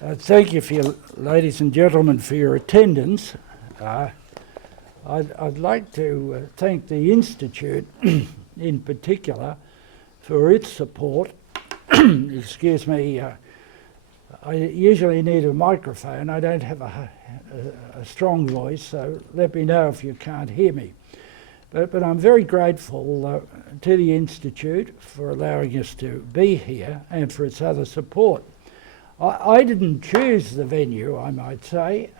Thank you, ladies and gentlemen, for your attendance. I'd like to thank the Institute in particular for its support. Excuse me, I usually need a microphone. I don't have a strong voice, so let me know if you can't hear me. But I'm very grateful to the Institute for allowing us to be here and for its other support. I didn't choose the venue, I might say,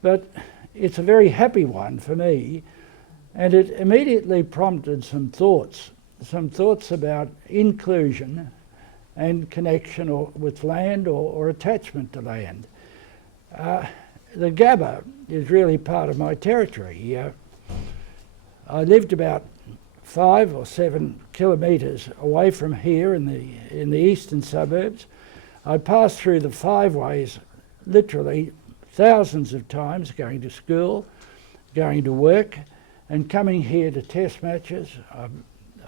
but it's a very happy one for me, and it immediately prompted some thoughts about inclusion and connection with land or attachment to land. The Gabba is really part of my territory. I lived about 5 or 7 kilometres away from here in the eastern suburbs. I passed through the five ways literally thousands of times, going to school, going to work, and coming here to test matches.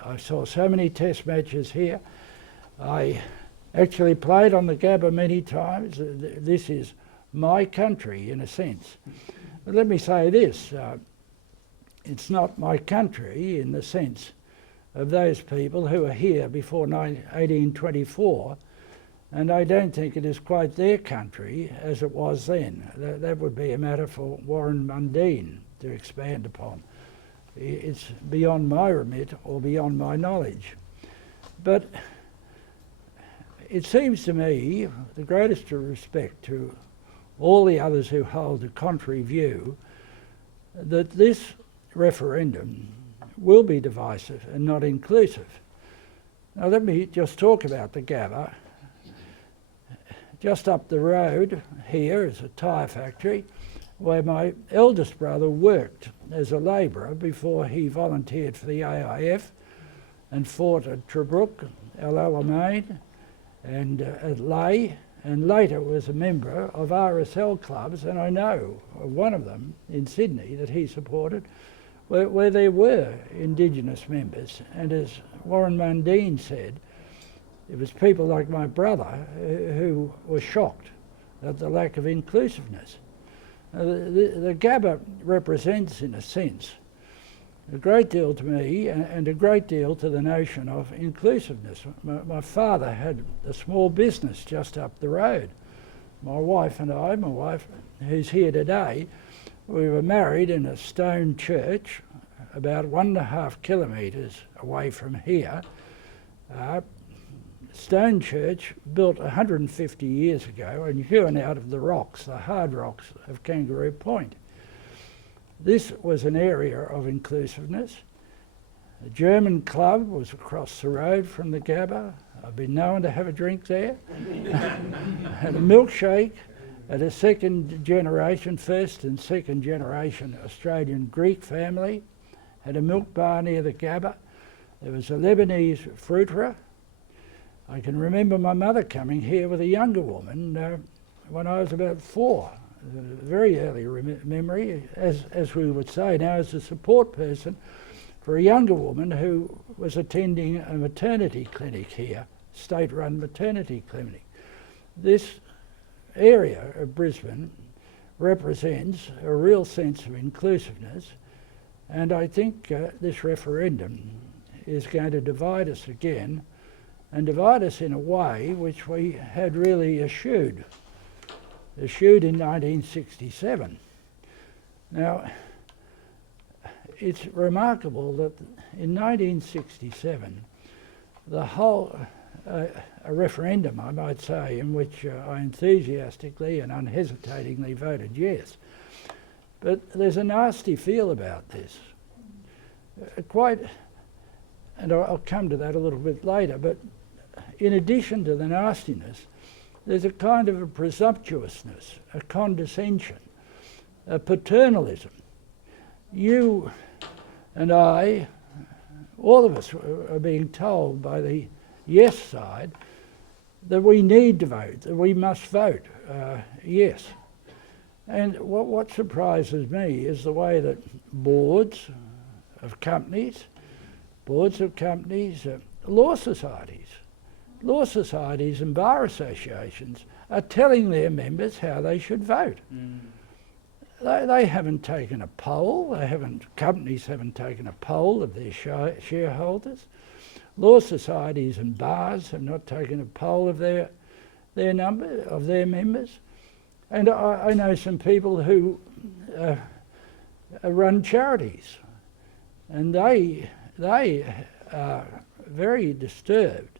I saw so many test matches here. I actually played on the Gabba many times. This is my country in a sense. But let me say this, it's not my country in the sense of those people who are here before 1824, and I don't think it is quite their country as it was then. That would be a matter for Warren Mundine to expand upon. It's beyond my remit or beyond my knowledge. But it seems to me, the greatest of respect to all the others who hold a contrary view, that this referendum will be divisive and not inclusive. Now let me just talk about the Gabba. Just up the road here is a tyre factory where my eldest brother worked as a labourer before he volunteered for the AIF and fought at Trebrook, El Alamein and at Ley, and later was a member of RSL clubs, and I know of one of them in Sydney that he supported, where there were Indigenous members. And as Warren Mundine said, it was people like my brother who were shocked at the lack of inclusiveness. The Gabba represents, in a sense, a great deal to me and a great deal to the notion of inclusiveness. My father had a small business just up the road. My wife and I, my wife who's here today, we were married in a stone church about 1.5 kilometres away from here. Stone church built 150 years ago and hewn out of the rocks, the hard rocks of Kangaroo Point. This was an area of inclusiveness. A German club was across the road from the Gabba. I've been known to have a drink there. Had a milkshake at a first and second generation Australian Greek family. Had a milk bar near the Gabba. There was a Lebanese fruiterer. I can remember my mother coming here with a younger woman when I was about 4. A very early memory, as we would say now, as a support person for a younger woman who was attending a maternity clinic here, state-run maternity clinic. This area of Brisbane represents a real sense of inclusiveness, and I think this referendum is going to divide us again, and divide us in a way which we had really eschewed in 1967. Now, it's remarkable that in 1967, the whole, a referendum, I might say, in which I enthusiastically and unhesitatingly voted yes. But there's a nasty feel about this. And I'll come to that a little bit later, but in addition to the nastiness, there's a kind of a presumptuousness, a condescension, a paternalism. You and I, all of us are being told by the yes side that we need to vote, that we must vote yes. And what surprises me is the way that boards of companies, law societies, law societies and bar associations are telling their members how they should vote. They haven't taken a poll, companies haven't taken a poll of their shareholders. Law societies and bars have not taken a poll of their members. And I know some people who run charities, and they are very disturbed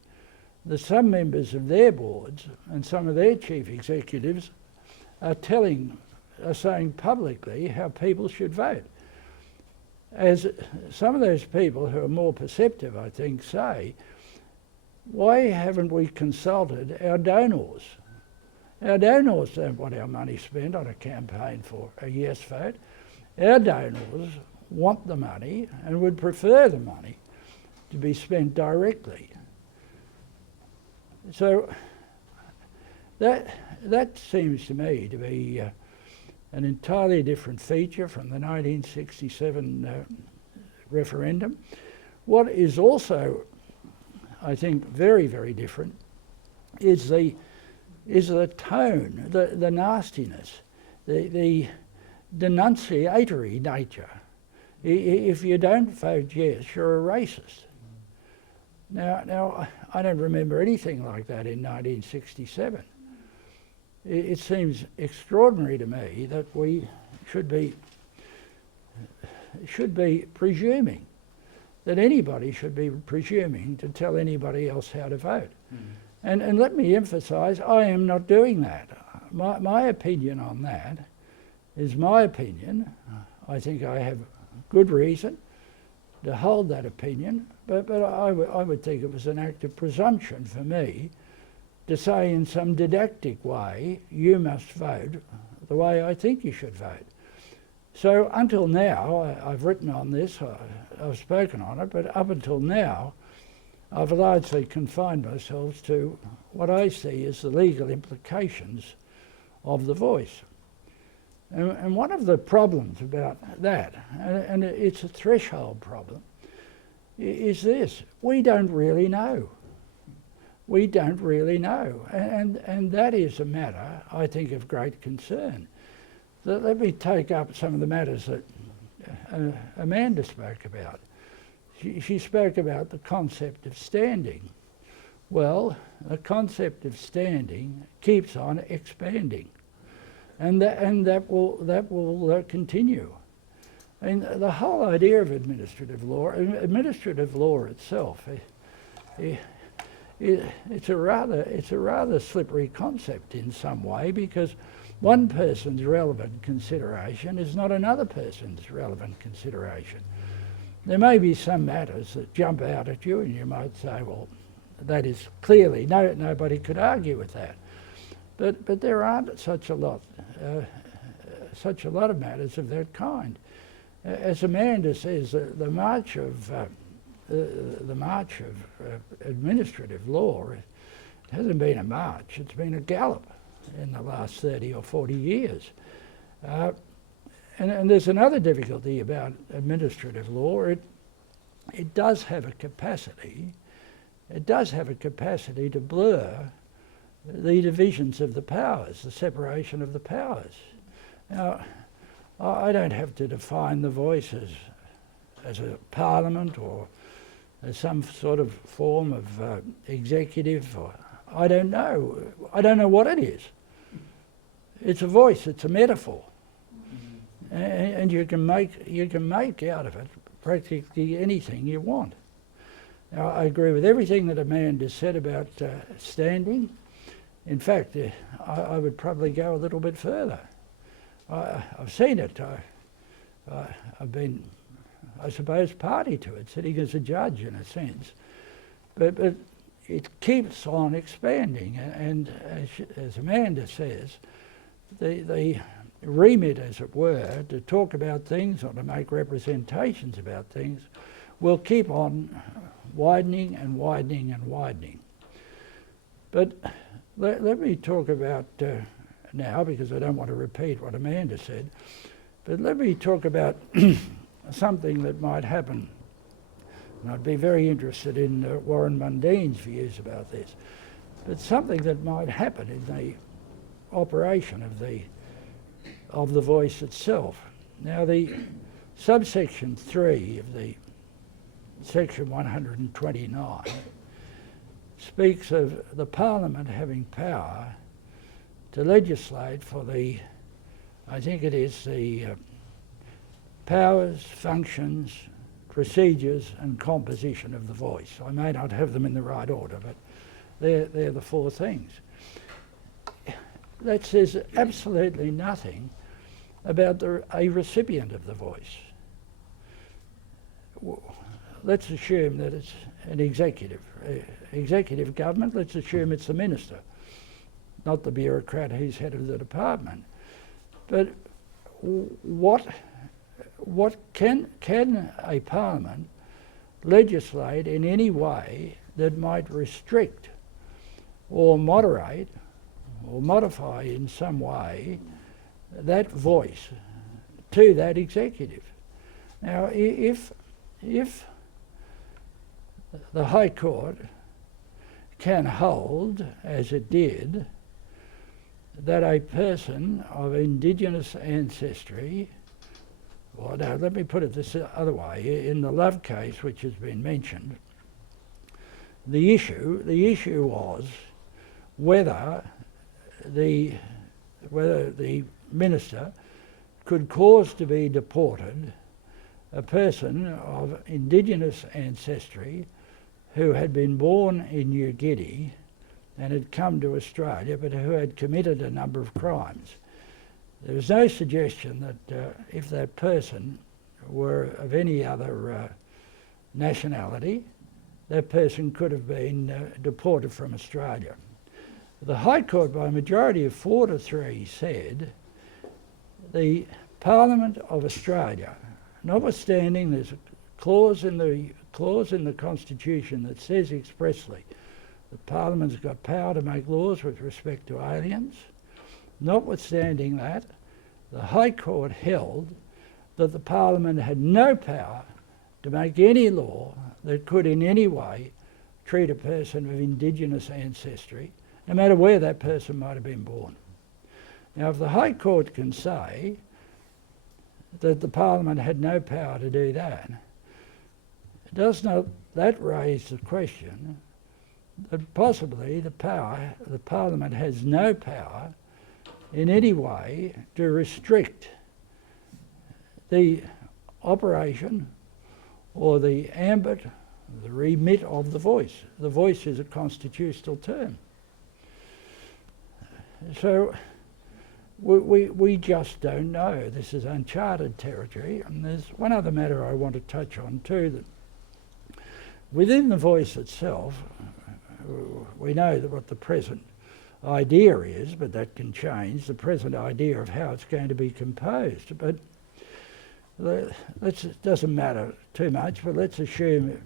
that some members of their boards and some of their chief executives are saying publicly how people should vote. As some of those people who are more perceptive, I think, say, why haven't we consulted our donors? Our donors don't want our money spent on a campaign for a yes vote. Our donors want the money and would prefer the money to be spent directly. So that seems to me to be an entirely different feature from the 1967 referendum. What is also, I think, very, very different is the tone, the nastiness, the denunciatory nature. If you don't vote yes, you're a racist. Now, I don't remember anything like that in 1967. It seems extraordinary to me that we should be presuming, that anybody should be presuming to tell anybody else how to vote. And let me emphasise, I am not doing that. My opinion on that is my opinion. I think I have good reason to hold that opinion, but I would think it was an act of presumption for me to say in some didactic way, you must vote the way I think you should vote. So until now, I've written on this, I've spoken on it, but up until now, I've largely confined myself to what I see as the legal implications of the voice. And one of the problems about that, and it's a threshold problem, is this: we don't really know. We don't really know, and that is a matter, I think, of great concern. Let me take up some of the matters that Amanda spoke about. She spoke about the concept of standing. Well, the concept of standing keeps on expanding, and that will continue. I mean, the whole idea of administrative law itself, it's a rather slippery concept in some way, because one person's relevant consideration is not another person's relevant consideration. There may be some matters that jump out at you and you might say, well, that is clearly, nobody could argue with that. But there aren't such a lot of matters of that kind. As Amanda says, the march of administrative law, it hasn't been a march, it's been a gallop in the last 30 or 40 years. And there's another difficulty about administrative law. It does have a capacity to blur the divisions of the powers, the separation of the powers. Now, I don't have to define the voice as a parliament or as some sort of form of executive, or I don't know what it is. It's a voice, it's a metaphor. And you can make out of it practically anything you want. Now, I agree with everything that Amanda said about standing. In fact, I would probably go a little bit further. I've seen it. I've been, I suppose, party to it, sitting as a judge in a sense. But it keeps on expanding, and as Amanda says, the remit, as it were, to talk about things or to make representations about things will keep on widening and widening and widening. But let me talk about now, because I don't want to repeat what Amanda said, but let me talk about something that might happen And I'd be very interested in Warren Mundine's views about this. But something that might happen in the operation of the voice itself. Now, the subsection 3 of the section 129 speaks of the Parliament having power to legislate for the, I think it is the powers, functions, procedures and composition of the voice. I may not have them in the right order, but they're the four things. That says absolutely nothing about a recipient of the voice. Let's assume that it's an executive government. Let's assume it's the minister, not the bureaucrat who's head of the department. But what can a parliament legislate in any way that might restrict or moderate or modify in some way that voice to that executive? Now, if the High Court can hold, as it did, that a person of Indigenous ancestry, well, no, let me put it this other way. In the Love case, which has been mentioned, the issue was whether the minister could cause to be deported a person of Indigenous ancestry who had been born in New Guinea and had come to Australia, but who had committed a number of crimes. There was no suggestion that if that person were of any other nationality, that person could have been deported from Australia. The High Court, by a majority of 4-3, said the Parliament of Australia, notwithstanding there's a clause in the Constitution that says expressly the Parliament's got power to make laws with respect to aliens, notwithstanding that, the High Court held that the Parliament had no power to make any law that could in any way treat a person of Indigenous ancestry, no matter where that person might have been born. Now, if the High Court can say that the Parliament had no power to do that, does not that raise the question that possibly the Parliament has no power in any way to restrict the operation or the ambit, the remit of the voice. The voice is a constitutional term. So we just don't know. This is uncharted territory. And there's one other matter I want to touch on too, that within the voice itself, we know that what the present idea is, but that can change, the present idea of how it's going to be composed. But it doesn't matter too much, but let's assume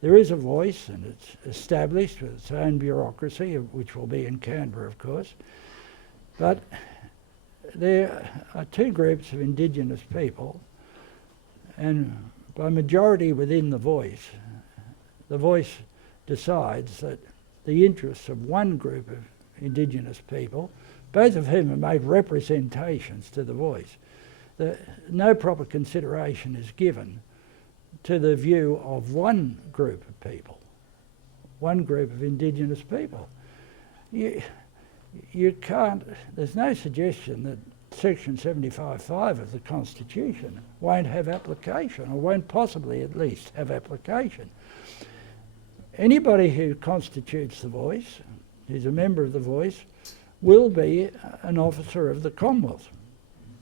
there is a voice and it's established with its own bureaucracy, which will be in Canberra, of course. But there are two groups of Indigenous people, and by majority within the voice decides that the interests of one group of Indigenous people, both of whom have made representations to the voice, no proper consideration is given to the view of one group of people, one group of Indigenous people. You can't, there's no suggestion that Section 75(5) of the Constitution won't have application, or won't possibly at least have application. Anybody who constitutes the voice, who's a member of the voice, will be an officer of the Commonwealth.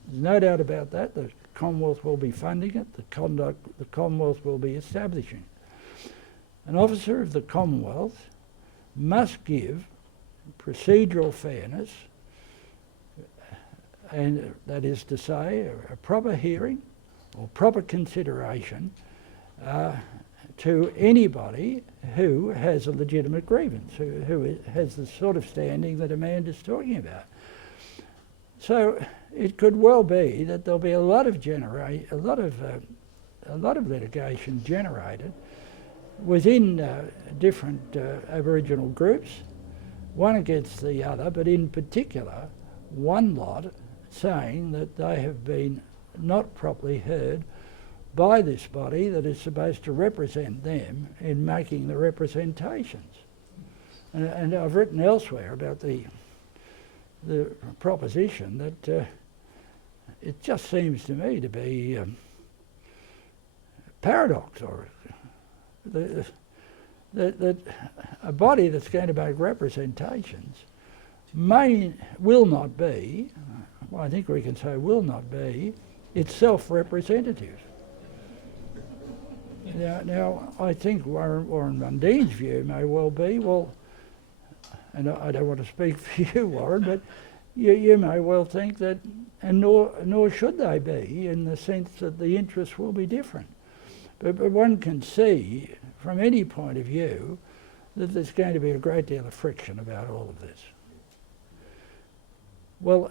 There's no doubt about that. The Commonwealth will be funding it, the Commonwealth will be establishing it. An officer of the Commonwealth must give procedural fairness, and that is to say a proper hearing or proper consideration to anybody who has a legitimate grievance, who has the sort of standing that Amanda's talking about. So it could well be that there'll be a lot of litigation generated within different Aboriginal groups, one against the other, but in particular, one lot saying that they have been not properly heard by this body that is supposed to represent them in making the representations. And I've written elsewhere about the proposition that it just seems to me to be paradox, or that a body that's going to make representations will not be, well, I think we can say will not be, itself representative. Now I think Warren Mundine's view may well be, well, and I don't want to speak for you, Warren, but you may well think that, and nor should they be, in the sense that the interests will be different. But one can see, from any point of view, that there's going to be a great deal of friction about all of this. Well,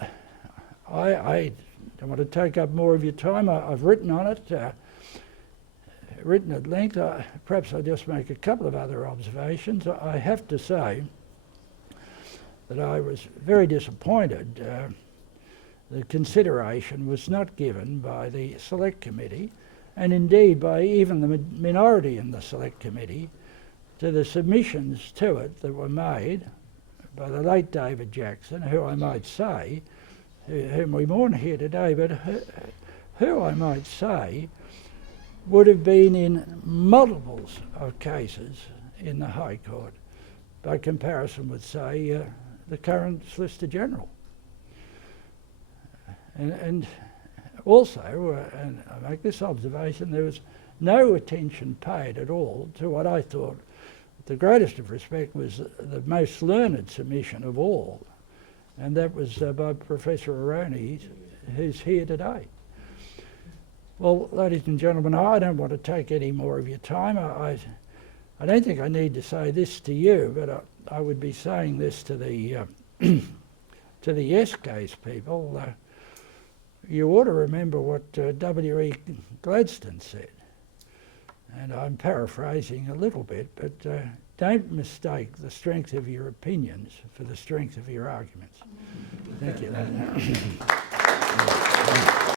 I don't want to take up more of your time. I've written on it, written at length. Perhaps I'll just make a couple of other observations. I have to say that I was very disappointed the consideration was not given by the Select Committee, and indeed by even the minority in the Select Committee, to the submissions to it that were made by the late David Jackson, who I might say, whom we mourn here today, but who I might say would have been in multiples of cases in the High Court, by comparison with, say, the current Solicitor General. And also, and I make this observation, there was no attention paid at all to what I thought, with the greatest of respect, was the most learned submission of all, and that was by Professor Aroni, who's here today. Well, ladies and gentlemen, I don't want to take any more of your time. I don't think I need to say this to you, but I would be saying this to the to the Yes Case people. You ought to remember what W.E. Gladstone said, and I'm paraphrasing a little bit, but don't mistake the strength of your opinions for the strength of your arguments. Thank you.